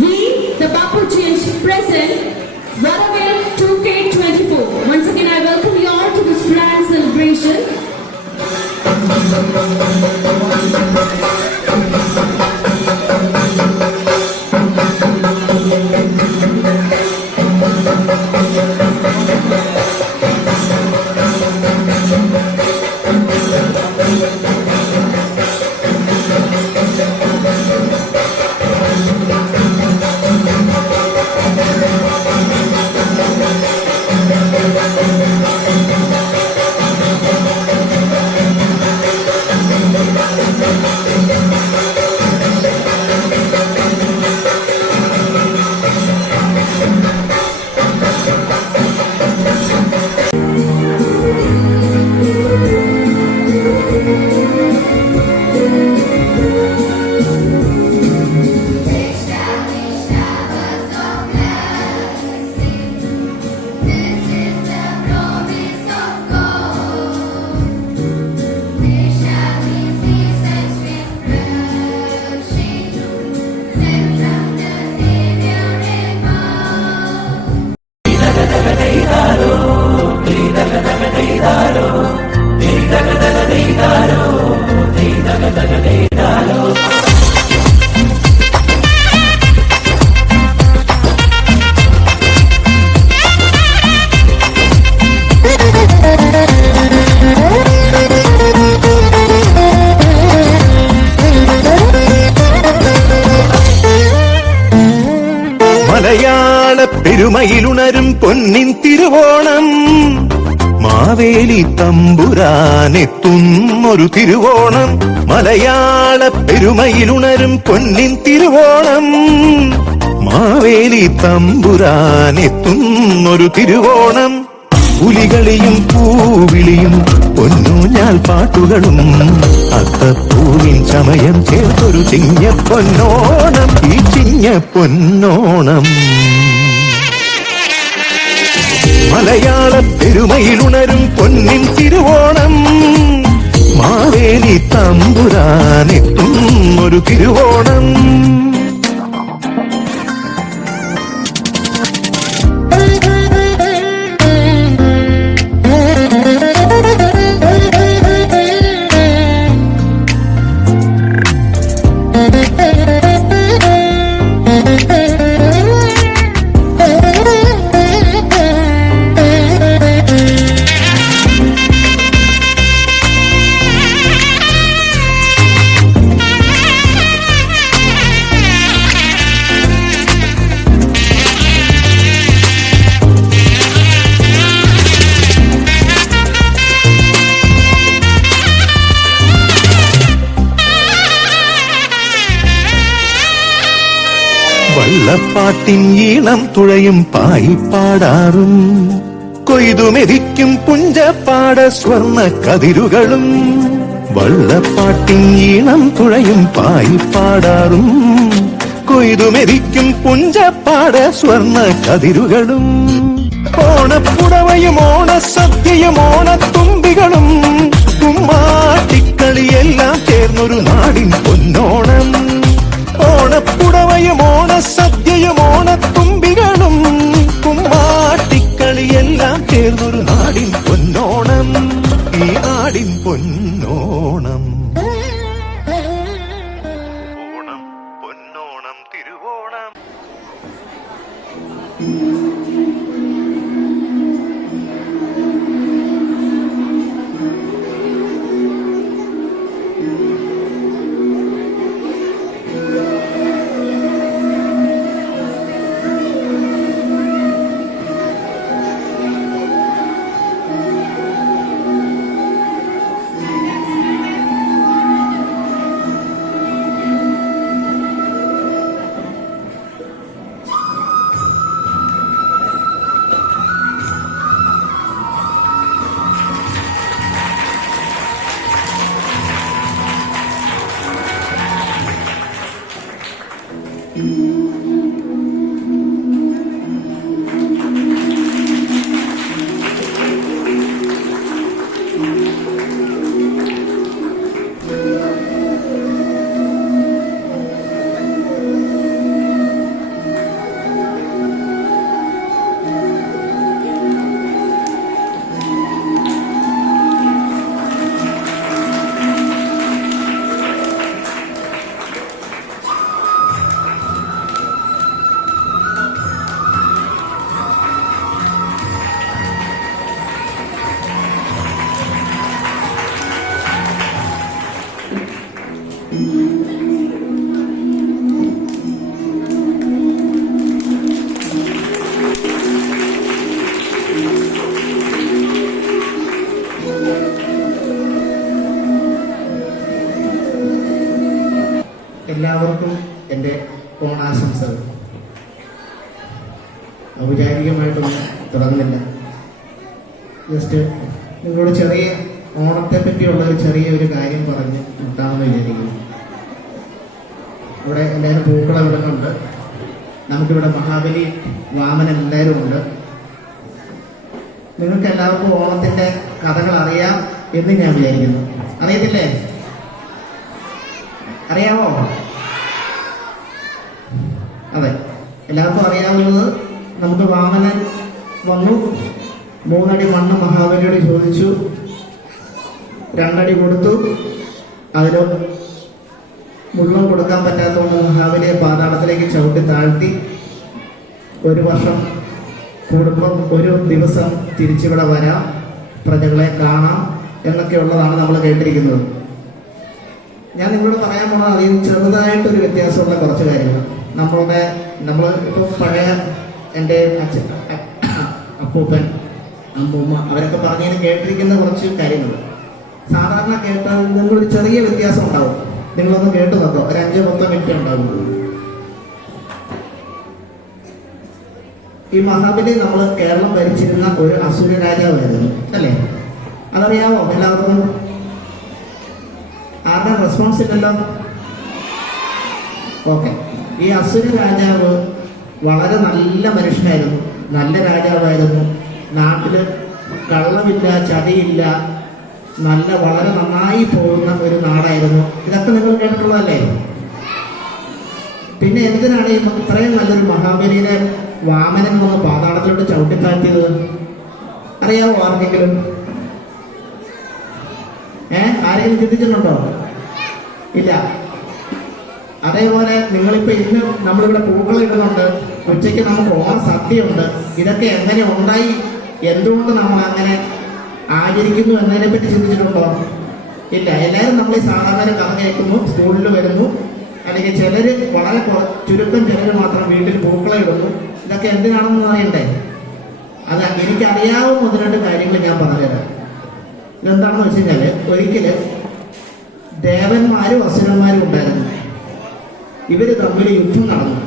We, the Bapujians present, Varavil 2K24. Once again, I welcome you all to this grand celebration. മലയാള പെരുമയിലുണരും പൊന്നിൻ തിരുവോണം മാവേലി തമ്പുരാനെത്തുന്നൊരു തിരുവോണം. മലയാള പെരുമയിലുണരും പൊന്നിൻ തിരുവോണം മാവേലി തമ്പുരാനെത്തുന്നൊരു തിരുവോണം. പുലികളിയും പൂവിളിയും പൊന്നൂഞ്ഞാൽ പാട്ടുകളും അത്തപ്പൂവിൻ ചമയം ചേർത്തൊരു ചിങ്ങ പൊന്നോണം. ഈ ചിങ്ങ പൊന്നോണം മലയാള പെരുമയിലുണരും പൊന്നിൻ തിരുവോണം മാവേലി തമ്പുരാനെത്തുന്നൊരു തിരുവോണം. വള്ളപ്പാട്ടിൻ ഈണം തുഴയും പായിപ്പാടാറും കൊയ്തുമെതിക്കും പുഞ്ചപ്പാട സ്വർണ്ണ കതിരുകളും. വള്ളപ്പാട്ടിൻ ഈണം തുഴയും പായിപ്പാടാറും കൊയ്തുമെതിക്കും പുഞ്ചപ്പാട സ്വർണ്ണ കതിരുകളും. ഓണപ്പുടവയും ഓണസദ്യയും ഓണത്തുമ്പികളും കുമ്മാട്ടിക്കളിയെല്ലാം ചേർന്നൊരു നാടിൻ പൊന്നോണം. ഓണപ്പുടവയും ഓണസദ്യയും ഓണത്തുമ്പികളും കുമ്മാട്ടിക്കളിയെല്ലാം ചേർന്നൊരു നാടിൻ പൊന്നോണം. ഈ നാടിൻ പൊന്നോണം. ഓണം പൊന്നോണം തിരുവോണം. ഓണാശംസകൾ. ഔപചാരികമായിട്ടൊന്നും തുടങ്ങുന്നില്ല. ജസ്റ്റ് നിങ്ങളോട് ചെറിയ ഓണത്തെ പറ്റിയുള്ള ഒരു ചെറിയൊരു കാര്യം പറഞ്ഞ് നിർത്താമെന്ന് വിചാരിക്കുന്നു. ഇവിടെ എല്ലാവരും പൂക്കളം ഇടുന്നുണ്ട്. നമുക്കിവിടെ മഹാബലി, വാമനൻ എല്ലാവരും ഉണ്ട്. നിങ്ങൾക്ക് എല്ലാവർക്കും ഓണത്തിൻ്റെ കഥകൾ അറിയാം എന്ന് ഞാൻ വിചാരിക്കുന്നു. അറിയത്തില്ലേ? അറിയാമോ? അതെ, എല്ലാവർക്കും അറിയാവുന്നത് നമുക്ക് വാമനൻ വന്നു, 3 അടി മണ്ണ് മഹാബലിയോട് ചോദിച്ചു, 2 അടി കൊടുത്തു. അതിലോ മുള്ളും കൊടുക്കാൻ പറ്റാത്തതുകൊണ്ട് മഹാബലിയെ പാതാളത്തിലേക്ക് ചവിട്ടി താഴ്ത്തി. 1 വർഷം കൂടുമ്പം 1 ദിവസം തിരിച്ചിവിടെ വരാം, പ്രജകളെ കാണാം എന്നൊക്കെയുള്ളതാണ് നമ്മൾ കേട്ടിരിക്കുന്നത്. ഞാൻ നിങ്ങളോട് പറയാൻ പോകുന്നത് അതിൽ ചെറുതായിട്ടൊരു വ്യത്യാസമുള്ള കുറച്ച് കാര്യങ്ങൾ. നമ്മൾ ഇപ്പോൾ പഴയ എൻ്റെ അച്ഛൻ, അപ്പൂപ്പൻ, അമ്മൂമ്മ അവരൊക്കെ പറഞ്ഞതിന് കേട്ടിരിക്കുന്ന കുറച്ച് കാര്യങ്ങൾ സാധാരണ കേട്ടാൽ നിങ്ങളൊരു ചെറിയ വ്യത്യാസം ഉണ്ടാവും. നിങ്ങളൊന്ന് കേട്ടു നോക്കോ, ഒരു 5-10 മിനിറ്റ് ഉണ്ടാവും. ഈ മഹാബലി നമ്മൾ കേരളം ഭരിച്ചിരുന്ന ഒരു അസുര രാജാവായിരുന്നു, അല്ലേ? അതറിയാവോ എല്ലാവർക്കും? ആരുടെ റെസ്പോൺസ് ഇല്ലല്ലോ? ഓക്കെ. ഈ അസുര രാജാവ് വളരെ നല്ല മനുഷ്യനായിരുന്നു, നല്ല രാജാവായിരുന്നു. നാട്ടില് കള്ളമില്ല, ചതിയില്ല, വളരെ നന്നായി പോകുന്ന ഒരു നാടായിരുന്നു. ഇതൊക്കെ നിങ്ങൾ കേട്ടിട്ടുള്ളതല്ലേ? പിന്നെ എന്തിനാണ് ഈ ഇത്രയും നല്ലൊരു മഹാബലിനെ വാമനൻ വന്ന് പാതാളത്തിലോട്ട് ചവിട്ടിത്താഴ്ത്തിയത്? അറിയാവോ ആർക്കെങ്കിലും? ആരെങ്കിലും ചിന്തിച്ചിട്ടുണ്ടോ? ഇല്ല. അതേപോലെ നിങ്ങളിപ്പോ ഇന്ന് നമ്മളിവിടെ പൂക്കളം ഇടുന്നുണ്ട്, ഉച്ചയ്ക്ക് നമുക്ക് ഓണ സദ്യയുണ്ട്. ഇതൊക്കെ എങ്ങനെ ഉണ്ടായി, എന്തുകൊണ്ട് നമ്മൾ അങ്ങനെ ആചരിക്കുന്നു എന്നതിനെ പറ്റി ചിന്തിച്ചിട്ടുണ്ടോ? ഇല്ല. എല്ലാവരും നമ്മൾ ഈ സാധാരണ കഥ കേൾക്കുന്നു, സ്കൂളിൽ വരുന്നു, അല്ലെങ്കിൽ ചിലര് വളരെ ചുരുക്കം ചിലര് മാത്രം വീട്ടിൽ പൂക്കളം ഇടുന്നു. ഇതൊക്കെ എന്തിനാണെന്ന് അറിയണ്ടേ? അത് എനിക്കറിയാവുന്ന 1-2 കാര്യങ്ങൾ ഞാൻ പറഞ്ഞുതരാം. ഇതെന്താണെന്ന് വെച്ച് കഴിഞ്ഞാല്, ഒരിക്കല് ദേവന്മാരും അസുരന്മാരും ഉണ്ടായിരുന്നു. ഇവര് തമ്മിൽ യുദ്ധം നടന്നു.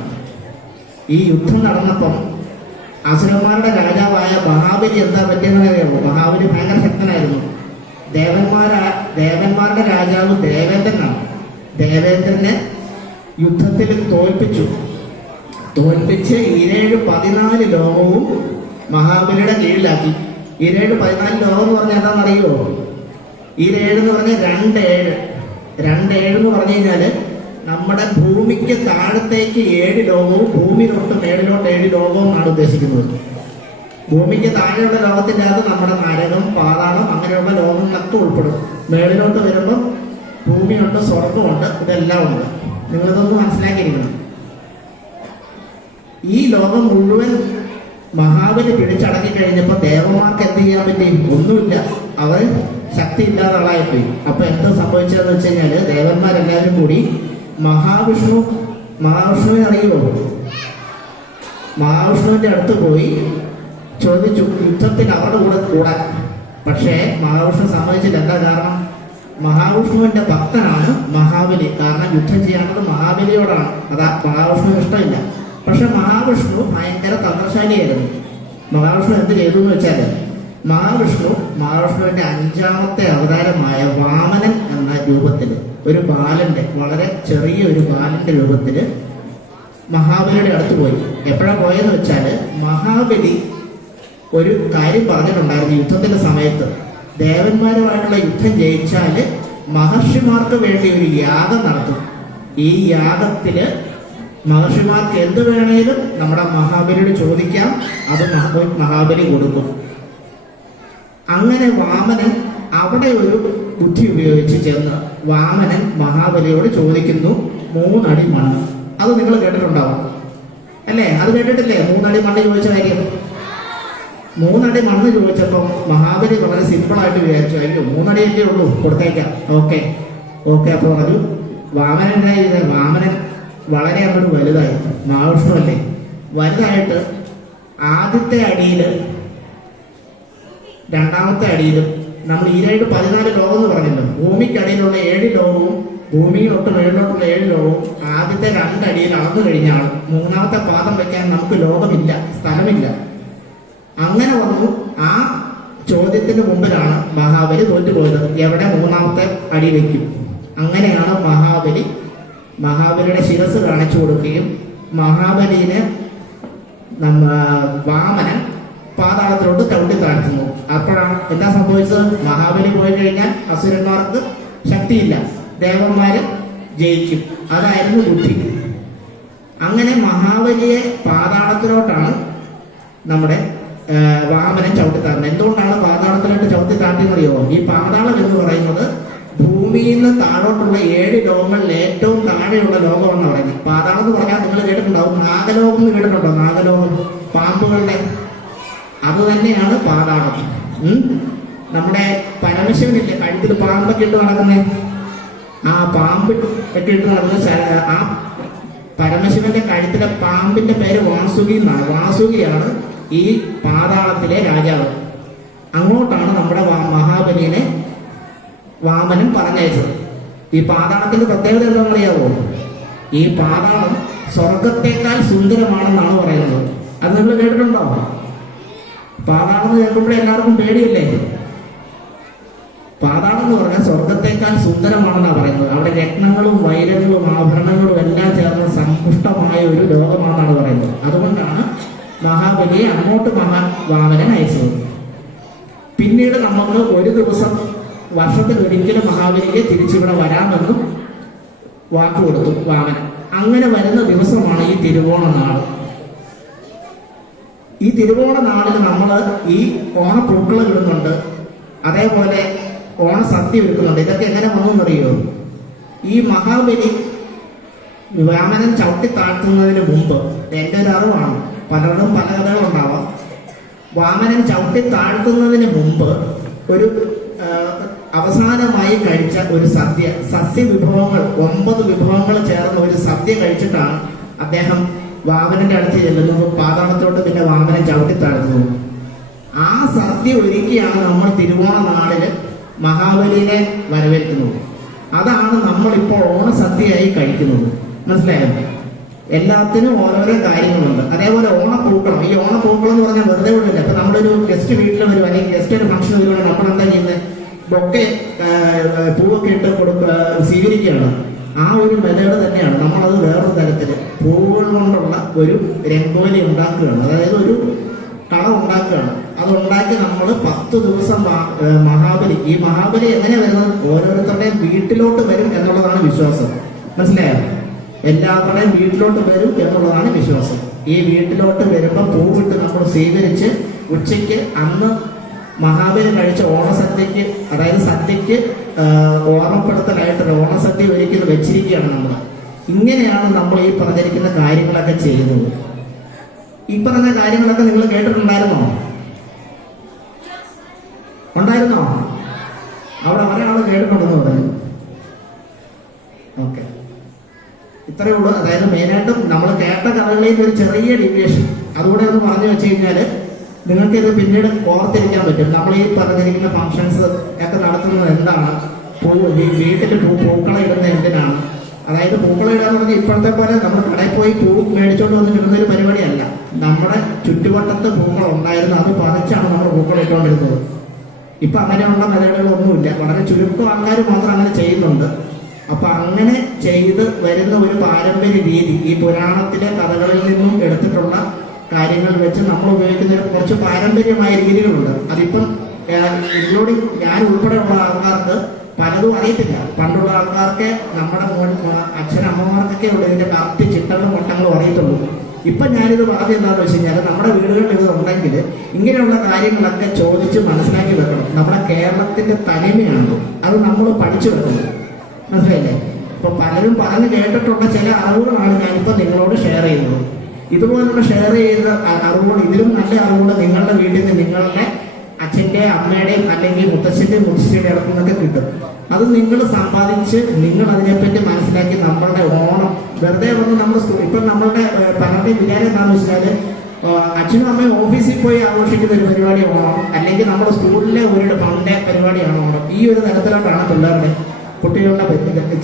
ഈ യുദ്ധം നടന്നപ്പം അസുരന്മാരുടെ രാജാവായ മഹാബലി എന്താ പറ്റിയെന്ന് അറിയാമോ? മഹാബലി ഭയങ്കര ശക്തനായിരുന്നു. ദേവന്മാരുടെ രാജാവ് ദേവേന്ദ്രനാണ്. ദേവേന്ദ്രനെ യുദ്ധത്തിൽ തോൽപ്പിച്ച് 14 ലോകവും മഹാബലിയുടെ കീഴിലാക്കി. 14 ലോകം എന്ന് പറഞ്ഞാൽ എന്താണെന്നറിയോ? 7 എന്ന് പറഞ്ഞാൽ 2 എന്ന് പറഞ്ഞു കഴിഞ്ഞാല് നമ്മുടെ ഭൂമിക്ക് താഴത്തേക്ക് 7 ലോകവും ഭൂമി തൊട്ട് മേളിലോട്ട് 7 ലോകവും ആണ് ഉദ്ദേശിക്കുന്നത്. ഭൂമിക്ക് താഴെയുള്ള ലോകത്തിൻ്റെ അകത്ത് നമ്മുടെ നരകം, പാതാളം അങ്ങനെയുള്ള ലോകങ്ങളൊക്കെ ഉൾപ്പെടും. മേളിലോട്ട് വരുമ്പോൾ ഭൂമിയുണ്ട്, സ്വർഗമുണ്ട്, ഇതെല്ലാം ഉണ്ട്. നിങ്ങളിതൊന്നും മനസ്സിലാക്കിയിരിക്കണം. ഈ ലോകം മുഴുവൻ മഹാബലി പിടിച്ചടക്കി കഴിഞ്ഞപ്പോൾ ദേവന്മാർക്ക് എന്ത് ചെയ്യാൻ പറ്റി? ഒന്നുമില്ല. അവർ ശക്തി ഇല്ലാത്ത ആളായിപ്പോയി. അപ്പൊ എന്താ സംഭവിച്ചതെന്ന് വെച്ച് കഴിഞ്ഞാല്, ദേവന്മാരെല്ലാവരും കൂടി മഹാവിഷ്ണുവിനെ അറിയുമോ? മഹാവിഷ്ണുവിന്റെ അടുത്ത് പോയി ചോദിച്ചു യുദ്ധത്തിന് അവരുടെ കൂടെ. പക്ഷേ മഹാവിഷ്ണു സമ്മതിച്ചില്ല. എന്താ കാരണം? മഹാവിഷ്ണുവിന്റെ ഭക്തനാണ് മഹാബലി. കാരണം യുദ്ധം ചെയ്യാനുള്ളത് മഹാബലിയോടാണ്. അതാ മഹാവിഷ്ണു ഇഷ്ടമില്ല. പക്ഷെ മഹാവിഷ്ണു ഭയങ്കര തന്ത്രശാലിയായിരുന്നു. മഹാവിഷ്ണു എന്ത് ചെയ്തു എന്ന് വെച്ചാല്, മഹാവിഷ്ണുവിന്റെ 5ാമത്തെ അവതാരമായ വാമനൻ എന്ന രൂപത്തില്, ഒരു ബാലന്റെ, വളരെ ചെറിയ ഒരു ബാലന്റെ രൂപത്തില് മഹാബലിയുടെ അടുത്ത് പോയി. എപ്പോഴാ പോയെന്ന് വെച്ചാല്, മഹാബലി ഒരു കാര്യം പറഞ്ഞിട്ടുണ്ടായിരുന്നു യുദ്ധത്തിന്റെ സമയത്ത്. ദേവന്മാരുമായിട്ടുള്ള യുദ്ധം ജയിച്ചാല് മഹർഷിമാർക്ക് വേണ്ടി ഒരു യാഗം നടത്തും. ഈ യാഗത്തില് മഹർഷിമാർക്ക് എന്ത് വേണേലും നമ്മുടെ മഹാബലിയോട് ചോദിക്കാം, അത് മഹാബലി കൊടുക്കും. അങ്ങനെ വാമനൻ അവിടെ ഒരു ബുദ്ധി ഉപയോഗിച്ച് ചെന്ന് വാമനൻ മഹാബലിയോട് ചോദിക്കുന്നു 3 അടി മണ്ണ്. അത് നിങ്ങൾ കേട്ടിട്ടുണ്ടാവും അല്ലേ? അത് കേട്ടിട്ടില്ലേ? 3 അടി മണ്ണ് ചോദിച്ച കാര്യം. 3 അടി മണ്ണ് ചോദിച്ചപ്പോൾ മഹാബലി വളരെ സിമ്പിളായിട്ട് വിചാരിച്ചു, അയ്യോ 3 അടിയല്ലേ ഉള്ളൂ, കൊടുത്തേക്കാം. ഓക്കെ അപ്പൊ പറഞ്ഞു. വാമനൻ വളരെ അങ്ങോട്ട് വലുതായി. മഹാവിഷ്ണു അല്ലേ, വലുതായിട്ട് ആദ്യത്തെ അടിയില് 2ാമത്തെ അടിയിലും നമ്മൾ 14 ലോകം എന്ന് പറഞ്ഞല്ലോ, ഭൂമിക്കടിയിലുള്ള 7 ലോകവും ഭൂമിയിലൊട്ട് മേളിലോട്ടുള്ള 7 ലോകവും ആദ്യത്തെ 2 അടിയിൽ അളന്നു കഴിഞ്ഞാൽ മൂന്നാമത്തെ പാദം വെക്കാൻ നമുക്ക് ലോകമില്ല, സ്ഥലമില്ല. അങ്ങനെ വന്നു. ആ ചോദ്യത്തിന് മുമ്പിലാണ് മഹാബലി തോറ്റുപോയത്. എവിടെ മൂന്നാമത്തെ അടി വയ്ക്കും? അങ്ങനെയാണ് മഹാബലിയുടെ ശിരസ് കാണിച്ചു കൊടുക്കുകയും മഹാബലിനെ വാമനൻ പാതാളത്തിലോട്ട് ചവിട്ടി താഴ്ത്തുന്നു. അപ്പോഴാണ് എന്താ സംഭവിച്ചത്? മഹാബലി പോയി കഴിഞ്ഞാൽ അസുരന്മാർക്ക് ശക്തിയില്ല, ദേവന്മാര് ജയിക്കും. അതായിരുന്നു ബുദ്ധി. അങ്ങനെ മഹാബലിയെ പാതാളത്തിലോട്ടാണ് നമ്മുടെ വാമനൻ ചവിട്ടി താഴ്ന്നത്. എന്തുകൊണ്ടാണ് പാതാളത്തിലോട്ട് ചവിട്ടി താഴ്ത്തിയെന്നറിയോ? ഈ പാതാളം എന്ന് പറയുന്നത് ഭൂമിയിൽ നിന്ന് താഴോട്ടുള്ള 7 ലോകങ്ങളിൽ ഏറ്റവും താഴെയുള്ള ലോകമെന്ന് പറയുന്നത്. പാതാളം എന്ന് പറഞ്ഞാൽ നിങ്ങൾ കേട്ടിട്ടുണ്ടാവും, നാഗലോകം എന്ന് കേട്ടിട്ടുണ്ടോ? നാഗലോകം, പാമ്പുകളുടെ, അത് തന്നെയാണ് പാതാളം. നമ്മുടെ പരമശിവനില്ലേ കഴുത്തിൽ പാമ്പൊക്കെ ഇട്ട് നടക്കുന്നത്? ആ പാമ്പ് ഒക്കെ ഇട്ട് നടക്കുന്ന ആ പരമശിവന്റെ കഴുത്തിലെ പാമ്പിന്റെ പേര് വാസുകി എന്നാണ്. വാസുകിയാണ് ഈ പാതാളത്തിലെ രാജാവ്. അങ്ങോട്ടാണ് നമ്മുടെ മഹാബലിനെ വാമനൻ പറഞ്ഞയച്ചത്. ഈ പാതാളത്തിന്റെ പ്രത്യേകത എന്താണെന്ന് അറിയാവോ? ഈ പാതാളം സ്വർഗത്തേക്കാൾ സുന്ദരമാണെന്നാണ് പറയുന്നത്. അത് നിങ്ങൾ കേട്ടിട്ടുണ്ടോ? പാതാളം എന്ന് കേൾക്കുമ്പോഴേ എല്ലാവർക്കും പേടിയല്ലേ? പാതാളം എന്ന് പറഞ്ഞാൽ സ്വർഗത്തേക്കാൾ സുന്ദരമാണെന്നാണ് പറയുന്നത്. അവിടെ രത്നങ്ങളും വൈരങ്ങളും ആഭരണങ്ങളും എല്ലാം ചേർന്ന സമ്പുഷ്ടമായ ഒരു ലോകമാണെന്നാണ് പറയുന്നത്. അതുകൊണ്ടാണ് മഹാബലിയെ അങ്ങോട്ട് വാമനൻ അയച്ചത്. പിന്നീട് നമുക്ക് ഒരു ദിവസം വർഷത്തിൽ ഒരിക്കലും മഹാബലിയെ തിരിച്ചിവിടെ വരാമെന്നും വാക്ക് കൊടുത്തു വാമനൻ. അങ്ങനെ വരുന്ന ദിവസമാണ് ഈ തിരുവോണ നാൾ. ഈ തിരുവോണ നാളിൽ നമ്മൾ ഈ ഓണപ്പൂക്കളം ഇടുന്നുണ്ട്, അതേപോലെ ഓണസദ്യ ഒരുക്കുന്നുണ്ട്. ഇതൊക്കെ എങ്ങനെ വന്നെന്നറിയോ? ഈ മഹാബലി വാമനൻ ചവിട്ടി താഴ്ത്തുന്നതിന് മുമ്പ്, എൻ്റെ ഒരു അറിവാണ്, പലരും പല കഥകളുണ്ടാവാം. വാമനൻ ചവിട്ടി താഴ്ത്തുന്നതിന് മുമ്പ് ഒരു അവസാനമായി കഴിച്ച ഒരു സദ്യ, സസ്യവിഭവങ്ങൾ 9 വിഭവങ്ങൾ ചേർന്ന ഒരു സദ്യ കഴിച്ചിട്ടാണ് അദ്ദേഹം വാമനന്റെ അടുത്ത് ചെല്ലുന്നത്. പാതാളത്തോട്ട് പിന്നെ വാമനൻ ചവിട്ടി താഴ്ത്തുന്നു. ആ സദ്യ ഒരുക്കിയാണ് നമ്മൾ തിരുവോണ നാളില് മഹാബലിനെ വരവേൽക്കുന്നത്. അതാണ് നമ്മളിപ്പോൾ ഓണസദ്യയായി കഴിക്കുന്നത്. മനസ്സിലായോ? എല്ലാത്തിനും ഓരോരോ കാര്യങ്ങളുണ്ട്. അതേപോലെ ഓണപ്പൂക്കളം, ഈ ഓണപ്പൂക്കളം എന്ന് പറഞ്ഞാൽ വെറുതെ വിടില്ല. ഇപ്പൊ നമ്മളൊരു ഗസ്റ്റ് വീട്ടിൽ വരും, അല്ലെങ്കിൽ ഗസ്റ്റ് ഒരു ഫംഗ്ഷൻ വരുവാണെങ്കിൽ നമ്മളെന്താ ചെയ്യുന്നത്? ബൊക്കെ പൂവൊക്കെ ഇട്ട് സ്വീകരിക്കുകയാണ്. ആ ഒരു മെത്തേഡ് തന്നെയാണ് നമ്മളത് വേറൊരു തരത്തില് പൂവുകൾ കൊണ്ടുള്ള ഒരു രംഗോലി ഉണ്ടാക്കുകയാണ്. അതായത് ഒരു കള ഉണ്ടാക്കുകയാണ്. അതുണ്ടാക്കി നമ്മൾ 10 ദിവസം ഈ മഹാബലി എങ്ങനെ വരുന്നത്? ഓരോരുത്തരുടെയും വീട്ടിലോട്ട് വരും എന്നുള്ളതാണ് വിശ്വാസം. മനസ്സിലായോ? എല്ലാവരുടെയും വീട്ടിലോട്ട് വരും എന്നുള്ളതാണ് വിശ്വാസം. ഈ വീട്ടിലോട്ട് വരുമ്പോൾ പൂവിട്ട് നമ്മൾ സ്വീകരിച്ച് ഉച്ചയ്ക്ക് അന്ന് മഹാബലി കഴിച്ച ഓണസദ്യക്ക്, അതായത് സദ്യക്ക് ഓർമ്മപ്പെടുത്തലായിട്ട് ഒരു ഓണസദ്യ ഒരിക്കലും വെച്ചിരിക്കുകയാണ് നമ്മൾ. ഇങ്ങനെയാണ് നമ്മൾ ഈ പറഞ്ഞിരിക്കുന്ന കാര്യങ്ങളൊക്കെ ചെയ്യുന്നത്. ഈ പറഞ്ഞ കാര്യങ്ങളൊക്കെ നിങ്ങൾ കേട്ടിട്ടുണ്ടായിരുന്നോ? ഉണ്ടായിരുന്നോ? അവിടെ ഒരാൾ കേട്ടിട്ടുണ്ടെന്ന് പറഞ്ഞു. ഓക്കെ, ഇത്രയേ ഉള്ളൂ. അതായത് മെയിനായിട്ടും നമ്മൾ കേട്ട കഥകളിൽ ഒരു ചെറിയ ഡീവിയേഷൻ അതുകൂടെ ഒന്ന് പറഞ്ഞു വെച്ച് കഴിഞ്ഞാൽ നിങ്ങൾക്ക് ഇത് പിന്നീട് ഓർത്തിരിക്കാൻ പറ്റും. നമ്മൾ ഈ പറഞ്ഞിരിക്കുന്ന ഫംഗ്ഷൻസ് ഒക്കെ നടത്തുന്നത് എന്താണ്? വീട്ടിൽ പൂക്കളം ഇടുന്നത് എന്തിനാണ്? അതായത് പൂക്കളം ഇടാന്ന് പറഞ്ഞാൽ ഇപ്പോഴത്തെ പോലെ നമ്മൾ കടയിൽ പോയി പൂ മേടിച്ചോണ്ട് വന്നിട്ടിരുന്ന ഒരു പരിപാടിയല്ല. നമ്മുടെ ചുറ്റുവട്ടത്ത് പൂക്കളം ഉണ്ടായിരുന്നു, അത് പറിച്ചാണ് നമ്മൾ പൂക്കളം ഇട്ടുകൊണ്ടിരുന്നത്. ഇപ്പൊ അങ്ങനെയുള്ള മെതേഡുകളൊന്നുമില്ല. വളരെ ചുരുക്കം ആൾക്കാർ മാത്രം അങ്ങനെ ചെയ്യുന്നുണ്ട്. അപ്പൊ അങ്ങനെ ചെയ്ത് വരുന്ന ഒരു പാരമ്പര്യ രീതി ഈ പുരാണത്തിലെ കഥകളിൽ നിന്നും എടുത്തിട്ടുള്ള കാര്യങ്ങൾ വെച്ച് നമ്മൾ ഉപയോഗിക്കുന്ന കുറച്ച് പാരമ്പര്യമായ രീതികളുണ്ട്. അതിപ്പം ഇൻക്ലൂഡിങ് ഞാൻ ഉൾപ്പെടെയുള്ള ആൾക്കാർക്ക് പലതും അറിയത്തില്ല. പണ്ടുള്ള ആൾക്കാർക്ക് നമ്മുടെ അച്ഛനമ്മമാർക്കൊക്കെ ഉള്ള ഇതിന്റെ കറക്റ്റ് ചിട്ടകളും മട്ടങ്ങളും അറിയത്തുള്ളൂ. ഇപ്പം ഞാനിത് പറഞ്ഞത് എന്താണെന്ന് വെച്ച് കഴിഞ്ഞാൽ നമ്മുടെ വീടുകളിൽ ഇത് ഉണ്ടെങ്കിൽ ഇങ്ങനെയുള്ള കാര്യങ്ങളൊക്കെ ചോദിച്ച് മനസ്സിലാക്കി വെക്കണം. നമ്മുടെ കേരളത്തിന്റെ തനിമയാണ്, അത് നമ്മൾ പഠിച്ചു വെക്കണം. മനസ്സിലായില്ലേ? ഇപ്പൊ പലരും പറഞ്ഞു കേട്ടിട്ടുള്ള ചില അറിവുകളാണ് ഞാനിപ്പോൾ നിങ്ങളോട് ഷെയർ ചെയ്യുന്നത്. ഇതുപോലുള്ള ഷെയർ ചെയ്ത അറിവുകൾ, ഇതിലും നല്ല അറിവുകൾ നിങ്ങളുടെ വീട്ടിൽ നിന്ന് നിങ്ങളുടെ അച്ഛൻ്റെ അമ്മയുടെയും അല്ലെങ്കിൽ മുത്തച്ഛൻ്റെയും മുത്തശ്ശിയുടെയും ഇടത്തു നിന്നൊക്കെ കിട്ടും. അത് നിങ്ങൾ സമ്പാദിച്ച് നിങ്ങൾ അതിനെപ്പറ്റി മനസ്സിലാക്കി നമ്മളുടെ ഓണം വെറുതെ വന്ന് നമ്മൾ ഇപ്പം നമ്മളുടെ പലരുടെയും വിചാരം എന്താണെന്ന് വെച്ചാൽ അച്ഛനും അമ്മയും ഓഫീസിൽ പോയി ആഘോഷിക്കുന്ന ഒരു പരിപാടി ഓണം, അല്ലെങ്കിൽ നമ്മുടെ സ്കൂളിലെ ഒരു ഫണ്ടേ പരിപാടിയാണ് ഓണം. ഈ ഒരു തരത്തിലോട്ടാണ് പിള്ളേരുടെ കുട്ടികളുടെ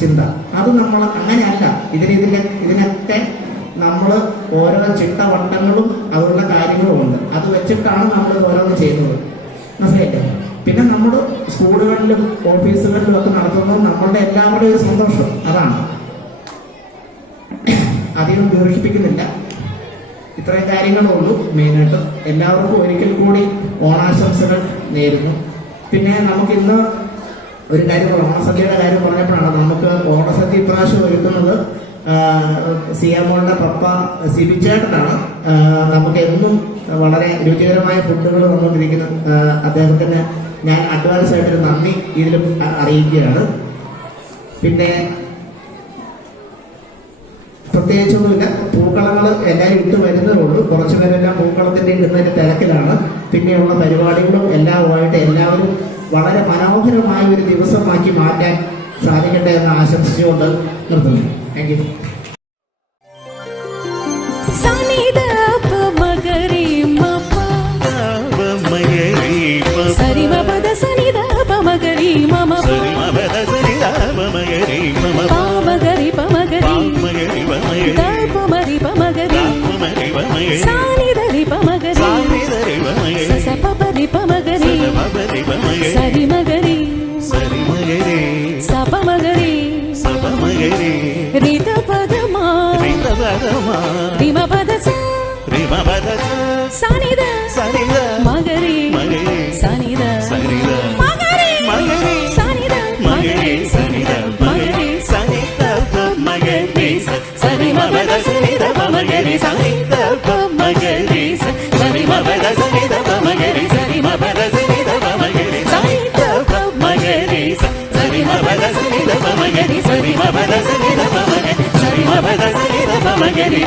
ചിന്ത. അത് നമ്മൾ അങ്ങനെയല്ല. ഇതിനൊക്കെ നമ്മൾ ഓരോ ചിട്ടവട്ടങ്ങളും അതുള്ള കാര്യങ്ങളും ഉണ്ട്. അത് വെച്ചിട്ടാണ് നമ്മൾ ഓരോന്ന് ചെയ്യുന്നത്. മനസ്സിലായില്ലേ? പിന്നെ നമ്മൾ സ്കൂളുകളിലും ഓഫീസുകളിലും ഒക്കെ നടത്തുന്നത് നമ്മളുടെ എല്ലാവരുടെയും ഒരു സന്തോഷം. അതാണ്. അധികം ദീർഘിപ്പിക്കുന്നില്ല. ഇത്രയും കാര്യങ്ങളേ ഉള്ളൂ മെയിനായിട്ട്. എല്ലാവർക്കും ഒരിക്കൽ കൂടി ഓണാശംസകൾ നേരുന്നു. പിന്നെ നമുക്കിന്ന് ഒരു കാര്യം, ഓണസദ്യയുടെ കാര്യം പറഞ്ഞപ്പോഴാണ് നമുക്ക് ഓണസദ്യ ഇപ്രാവശ്യം ഒരുക്കുന്നത് സിയമോളുടെ പപ്പ സിബിച്ചേട്ടനാണ്. നമുക്ക് എന്നും വളരെ രുചികരമായ ഫുഡുകൾ വന്നുകൊണ്ടിരിക്കുന്ന അദ്ദേഹത്തിന് ഞാൻ അഡ്വാൻസ് ആയിട്ടൊരു നന്ദി ഇതിലും അറിയിക്കുകയാണ്. പിന്നെ പ്രത്യേകിച്ചൊന്നുമില്ല. പൂക്കളങ്ങൾ എല്ലാവരും ഇട്ട് വരുന്നതേ ഉള്ളൂ. കുറച്ചു പേരെല്ലാം പൂക്കളത്തിന്റെ ഇടുന്നതിന്റെ തിരക്കിലാണ്. പിന്നെയുള്ള പരിപാടികളും എല്ലാമായിട്ട് എല്ലാവരും വളരെ മനോഹരമായ ഒരു ദിവസമാക്കി മാറ്റാൻ സാധിക്കട്ടെ എന്ന് ആശംസിച്ചുകൊണ്ട് നിർത്തുന്നു. Thank you.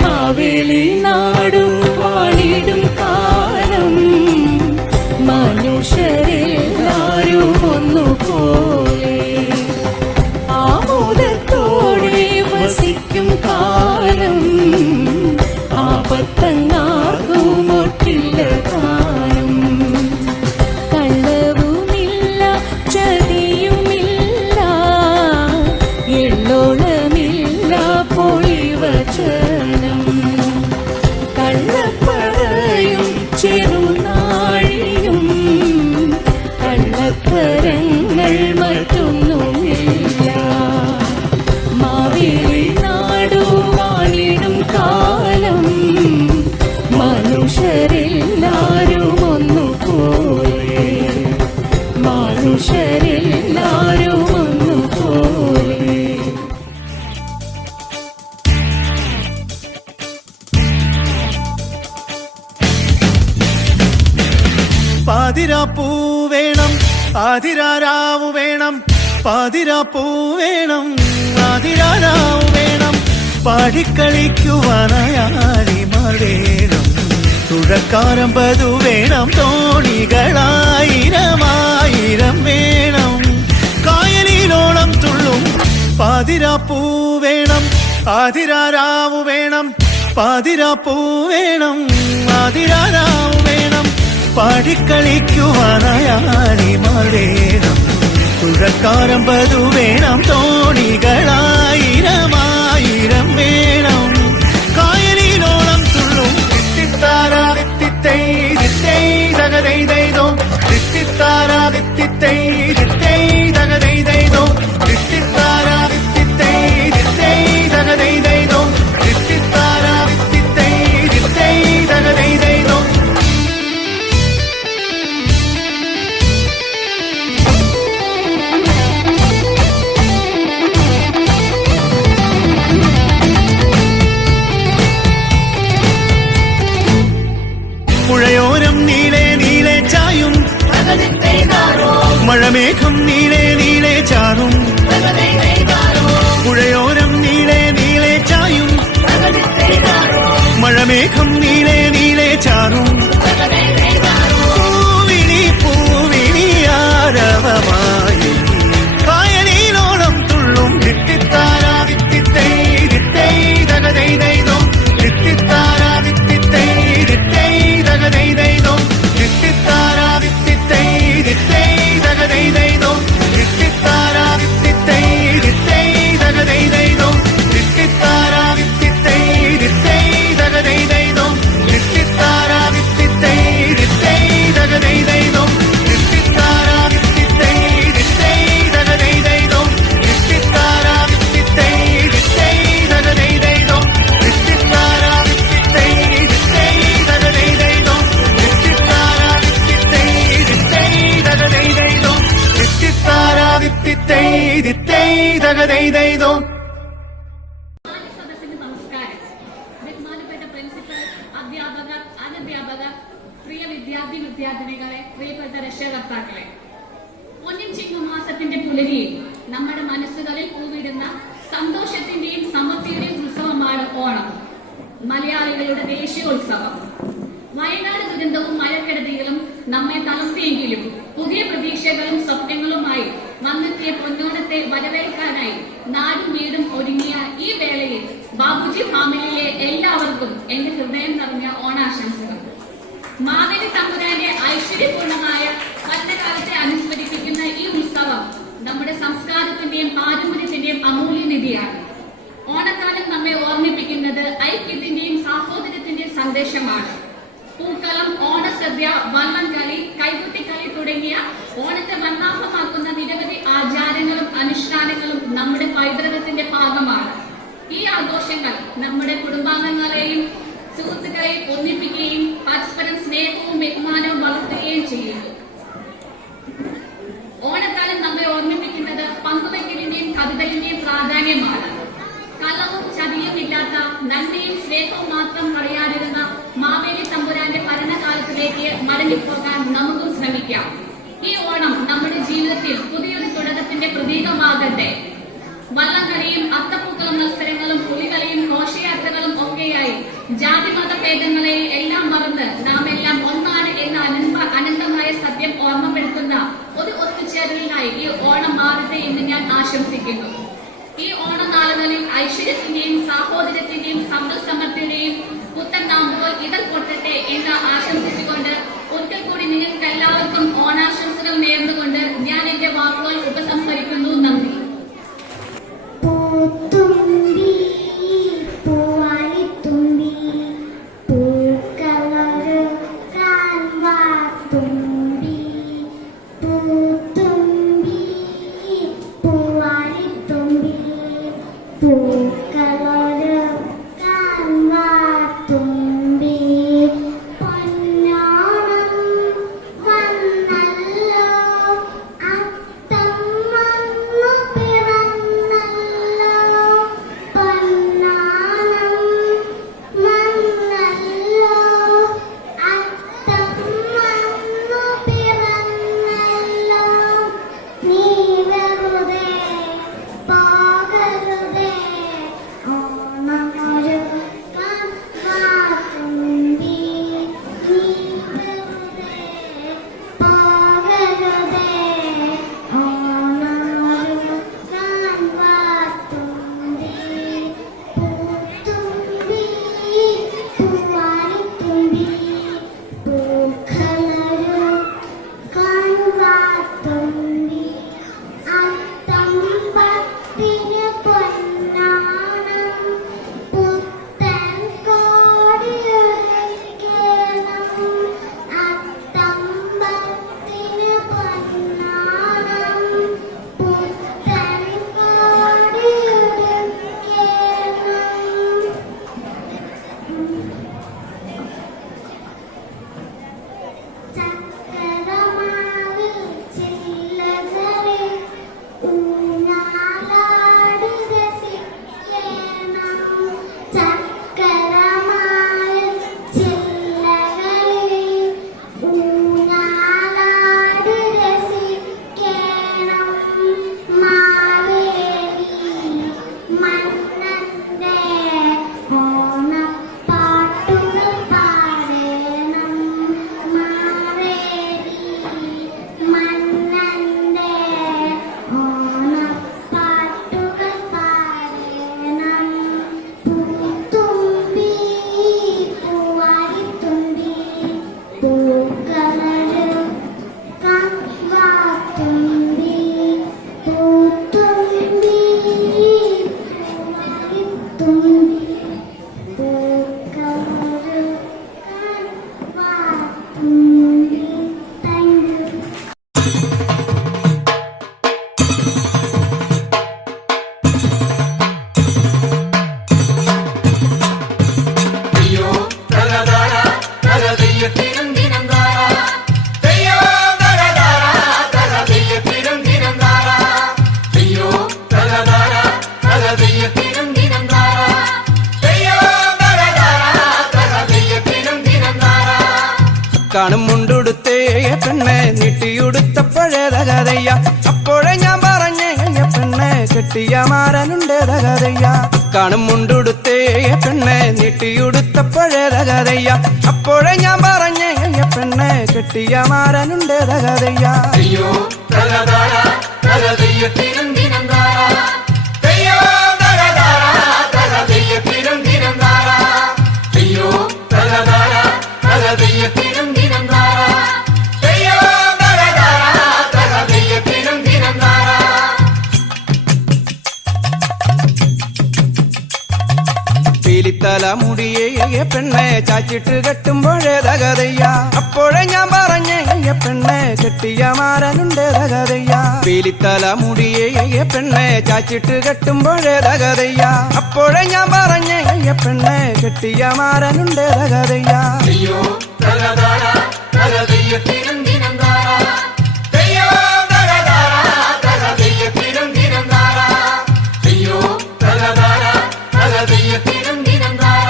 മാവേലി നാടു വാണിടും കാലം മനുഷ്യരെല്ലാരും ഒന്നുപോലെ ആമോദത്തോടെ വസിക്കും കാലം ആപത്തങ്ങാകുമൊട്ടില്ല കാലം കള്ളവുമില്ല ചതിയുമില്ല എള്ളോളമില്ല പൊളിവചനം കള്ളപ്പറയും ചെറുനാഴിയും കള്ളത്തരങ്ങൾ മറ്റൊന്നുമില്ല മാവേലി നാടു വാണിടും കാലം മനുഷ്യരെല്ലാരും ഒന്നുപോലെ മനുഷ്യരെല്ലാരും ഒന്നുപോലെ. പാതിരാപ്പൂ വേണം, ആതിരാരാവു വേണം, പാതിരാപ്പൂ വേണം, ആതിരാരാവു വേണം, പാടിക്കളിക്കുവാനായാളിമാർ വേണം, തുഴക്കാരമ്പതു വേണം, തോണികളായിരമായിരം വേണം, കായലിലോളം തുള്ളും പാതിരാപ്പൂ വേണം, ആതിരാരാവു വേണം, പാതിരാപ്പൂ വേണം, ആതിരാരാവു വേണം, പാടിക്കളിക്കുവാനായാളിമാർ വേണം, തുഴക്കാരമ്പതു വേണം, തോണികളായിരമായിരം വേണം, കായലിലോളം തുള്ളും തിത്തിത്താരാ തിത്തിത്തൈ തിത്തൈ തകതൈതൈതോ തിത്തിത്താരാ തിത്തിത്തൈ തിത്തൈ തകതൈതൈതോ തിത്തിത്താരാ തിത്തിത്തൈ തിത്തൈ തകതൈതൈതോ തിത്തിത്താരാ തിത്തിത്തൈ തിത്തൈ തകതൈതൈതോ. പുഴയോരം നീളെ നീളെ ചായും മഴമേഘം നീളെ നീളെ ചാറും, പുഴയോരം നീളെ നീളെ ചായും മഴമേഘം നീളെ നീളെ ചാറും, പൂവിളി പൂവിളി ആരവമായി കായലിലോളം തുള്ളും തിത്തിത്താരാ തിത്തിത്തൈ തിത്തൈ തകതൈതൈതോ തിത്തിത്താരാ തിത്തിത്തൈ തിത്തൈ തകതൈതൈതോ തിത്തിത്താരാ തിത്തിത്തൈ തിത്തൈ തകതൈതൈതോ തിത്തിത്താരാ തിത്തിത്തൈ അധ്യാപകർ, അനധ്യാപകർ, പ്രിയ വിദ്യാർത്ഥിനികളെ, പ്രിയപ്പെട്ട രക്ഷകർത്താക്കളെ, പൊന്നിൻ ചിങ്ങമാസത്തിന്റെ പുലരിയിൽ നമ്മുടെ മനസ്സുകളിൽ പൂവിടുന്ന സന്തോഷത്തിന്റെയും സമൃദ്ധിയുടെയും ഉത്സവമാണ് ഓണം, മലയാളികളുടെ ദേശീയോത്സവം. വയനാട് ദുരന്തവും മഴക്കെടുതികളും നമ്മെ തളർത്തിയെങ്കിലും പുതിയ പ്രതീക്ഷകളും സ്വപ്നങ്ങളുമായി വന്നെത്തിയ പൊന്നോണത്തെ വരവേൽക്കാനായി നാടും വീടും ഒരുങ്ങിയ ഈ വേളയിൽ ബാബുജി ഫാമിലിയിലെ എല്ലാവർക്കും എന്റെ ഹൃദയം നിറഞ്ഞ ഓണാശംസകൾ. മാവേലി തമ്പുരാന്റെ ഐശ്വര്യപൂർണമായ ഭരണകാലത്തെ അനുസ്മരിപ്പിക്കുന്ന ഈ ഉത്സവം നമ്മുടെ സംസ്കാരത്തിന്റെയും പാരമ്പര്യത്തിന്റെയും അമൂല്യനിധിയാണ്. ഓണക്കാലം നമ്മെ ഓർമ്മിപ്പിക്കുന്നത് ഐക്യത്തിന്റെയും സാഹോദര്യത്തിന്റെയും സന്ദേശമാണ്. പൂക്കളം, ഓണസദ്യ, വള്ളംകളി, കൈകൊട്ടിക്കളി തുടങ്ങിയ ഓണത്തെ വർണ്ണാഭമാക്കുന്ന നിരവധി ആചാരങ്ങളും അനുഷ്ഠാനങ്ങളും നമ്മുടെ പൈതൃകത്തിന്റെ ഭാഗമാണ്. ഈ ആഘോഷങ്ങൾ നമ്മുടെ കുടുംബാംഗങ്ങളെയും സുഹൃത്തുക്കളെയും ഒന്നിപ്പിക്കുകയും പരസ്പരം സ്നേഹവും ബഹുമാനവും വളർത്തുകയും ചെയ്യുന്നു. ഓണക്കാലം നമ്മെ ഓർമ്മിപ്പിക്കുന്നത് പങ്കുവയ്ക്കലിന്റെയും കരുതലിന്റെയും പ്രാധാന്യമാണ്. കളവും ചതിയും ഇല്ലാത്ത നന്മയും സ്നേഹവും മാത്രം പറയാതിരുന്ന മാവേലി തമ്പുരാന്റെ ഭരണകാലത്തിലേക്ക് മടങ്ങിപ്പോകാൻ നമുക്കും ശ്രമിക്കാം. ഈ ഓണം നമ്മുടെ ജീവിതത്തിൽ പുതിയൊരു തുടക്കത്തിന്റെ പ്രതീകമാകട്ടെ. വള്ളംകളിയും അത്തപ്പൂക്കളം മത്സരങ്ങളും പുലികളിയും ഘോഷയാത്രകളും ഒക്കെയായി ജാതിമത ഭേദങ്ങളെ എല്ലാം മറന്ന് നാം എല്ലാം ഒന്നാണ് എന്ന അനന്തമായ സത്യം ഓർമ്മപ്പെടുത്തുന്ന ഒരു ഒത്തുചേരലിനായി ഈ ഓണം മാറട്ടെ എന്ന് ഞാൻ ആശംസിക്കുന്നു. ഈ ഓണനാളുകളിൽ ഐശ്വര്യത്തിന്റെയും സാഹോദര്യത്തിന്റെയും സമ്പൽ സമൃദ്ധിയുടെയും പുത്തൻ നാമ്പുകൾ ഇതൾ പൊട്ടട്ടെ എന്ന് ആശംസിച്ചുകൊണ്ട് ഒരിക്കൽ കൂടി നിങ്ങൾക്ക് എല്ലാവർക്കും ഓണാശംസകൾ നേർന്നുകൊണ്ട് ഞാൻ എന്റെ വാക്കുകൾ ഉപസംഹരിക്കുന്നു. നന്ദി. Tira കാണും മുണ്ടുടുത്തേ പെണ്ണെ നീട്ടിയുടുത്തപ്പോഴേ തകതയ്യ അപ്പോഴേ ഞാൻ പറഞ്ഞേ പെണ്ണെ കെട്ടിയ മാരനുണ്ട് തകതയ്യ കാണും മുണ്ടുടുത്തേ പെണ്ണെ നീട്ടിയുടുത്തപ്പോഴേ തകതയ്യ അപ്പോഴേ ഞാൻ പറഞ്ഞേ പെണ്ണെ കെട്ടിയ മാരനുണ്ട് തകതയ്യ അയ്യോ തകതാര തകതയ്യത്തിനും ദിനം താര അയ്യോ തകതാര തകതയ്യത്തിനും ദിനം താര അയ്യോ തകതാര തകതയ്യത്തിനും ദിനം താര അയ്യോ തകതാര തകതയ്യത്തിനും ദിനം താര പീലിത്തല മുടിയേ പെണ്ണെ ചാച്ചിട്ട് കെട്ടുമ്പോഴേ തകതയ്യ അപ്പോഴേ ഞാൻ പറഞ്ഞേ പെണ്ണെ കെട്ടിയ മാരനുണ്ട് തകതയ്യ പീലിത്തല മുടിയേ പെണ്ണെ ചാച്ചിട്ട് കെട്ടുമ്പോഴേ തകതയ്യ അപ്പോഴേ ഞാൻ പറഞ്ഞേ പെണ്ണെ കെട്ടിയ മാരനുണ്ട് തകതയ്യ അയ്യോ തകതാര തകതയ്യത്തിനും ദിനം താര അയ്യോ തകതാര തകതയ്യത്തിനും ദിനം താര അയ്യോ തകതാര തകതയ്യത്തിനും ദിനം താര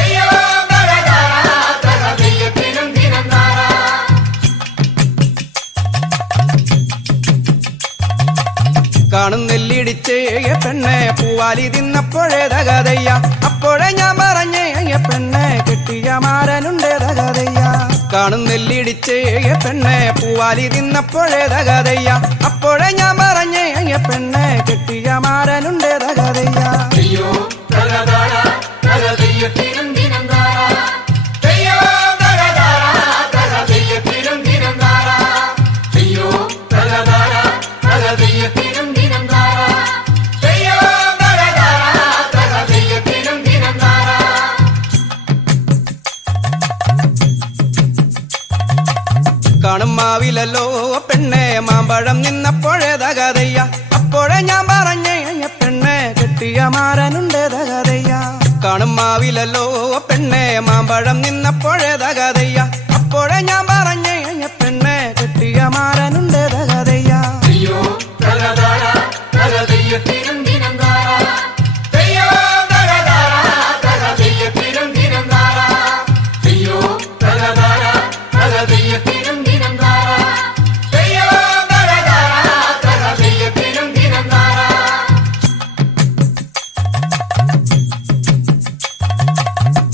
അയ്യോ തകതാര തകതയ്യത്തിനും ദിനം താര കാണും നെല്ലിടിച്ചേ പെണ്ണെ പൂവാലി തിന്നപ്പോഴേ തകതയ്യ അപ്പോഴേ ഞാൻ പറഞ്ഞേ പെണ്ണെ കെട്ടിയ മാരനുണ്ട് തകതയ്യ കാണും നെല്ലിടിച്ചേ പെണ്ണെ പൂവാലി തിന്നപ്പോഴേ തകതയ്യ അപ്പോഴേ ഞാൻ പറഞ്ഞേ പെണ്ണെ കെട്ടിയ മാരനുണ്ട് തകതയ്യ അയ്യോ തകതാര തകതയ്യത്തിനും ദിനം താര അയ്യോ തകതാര തകതയ്യത്തിനും ദിനം താര അയ്യോ തകതാര തകതയ്യത്തിനും ദിനം താര അയ്യോ തകതാര തകതയ്യത്തിനും ദിനം താര കാണും മാവിലല്ലോ പെണ്ണെ മാമ്പഴം നിന്നപ്പോഴേ തകതയ്യ അപ്പോഴേ ഞാൻ പറഞ്ഞേ പെണ്ണെ കെട്ടിയ മാരനുണ്ട് തകതയ്യ കാണും മാവിലല്ലോ പെണ്ണെ മാമ്പഴം നിന്നപ്പോഴേ തകതയ്യ അപ്പോഴേ ഞാൻ പറഞ്ഞേ പെണ്ണെ കെട്ടിയ മാരനുണ്ട് തകതയ്യ അയ്യോ തകതാര തകതയ്യത്തിനും ദിനം താര അയ്യോ തകതാര തകതയ്യത്തിനും ദിനം താര അയ്യോ തകതാര തകതയ്യത്തിനും ദിനം താര അയ്യോ തകതാര തകതയ്യത്തിനും ദിനം താര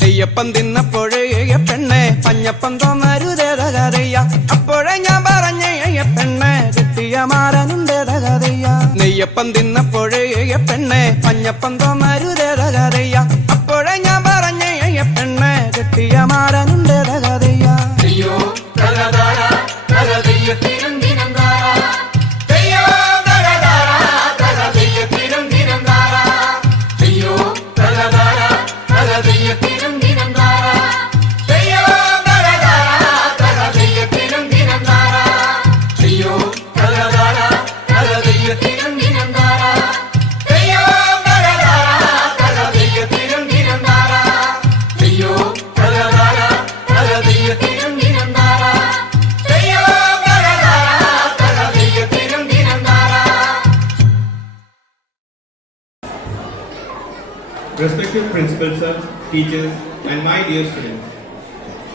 നെയ്യപ്പം തിന്നപ്പോഴേ പെണ്ണെ പഞ്ഞപ്പം തോന്നരുതേ തകതയ്യ അപ്പോഴേ ഞാൻ പറഞ്ഞേ പെണ്ണെ കെട്ടിയ മാരനുണ്ട് തകതയ്യ നെയ്യപ്പം തിന്നപ്പോഴേ പെണ്ണെ പഞ്ഞപ്പം തോന്നരുതേ തകതയ്യ അപ്പോഴേ ഞാൻ പറഞ്ഞേ പെണ്ണെ കെട്ടിയ മാരനുണ്ട് തകതയ്യ അയ്യോ തകതാര തകതയ്യത്തിനും ദിനം താര അയ്യോ തകതാര തകതയ്യത്തിനും ദിനം താര അയ്യോ തകതാര തകതയ്യത്തിനും ദിനം താര അയ്യോ തകതാര തകതയ്യത്തിനും ദിനം താര അയ്യോ തകതാര തകതയ്യത്തിനും ദിനം താര അയ്യോ തകതാര തകതയ്യത്തിനും ദിനം താര അയ്യോ തകതാര തകതയ്യത്തിനും ദിനം താര അയ്യോ തകതാര തകതയ്യത്തിനും ദിനം താര Respected principal sir, teachers, and my dear students,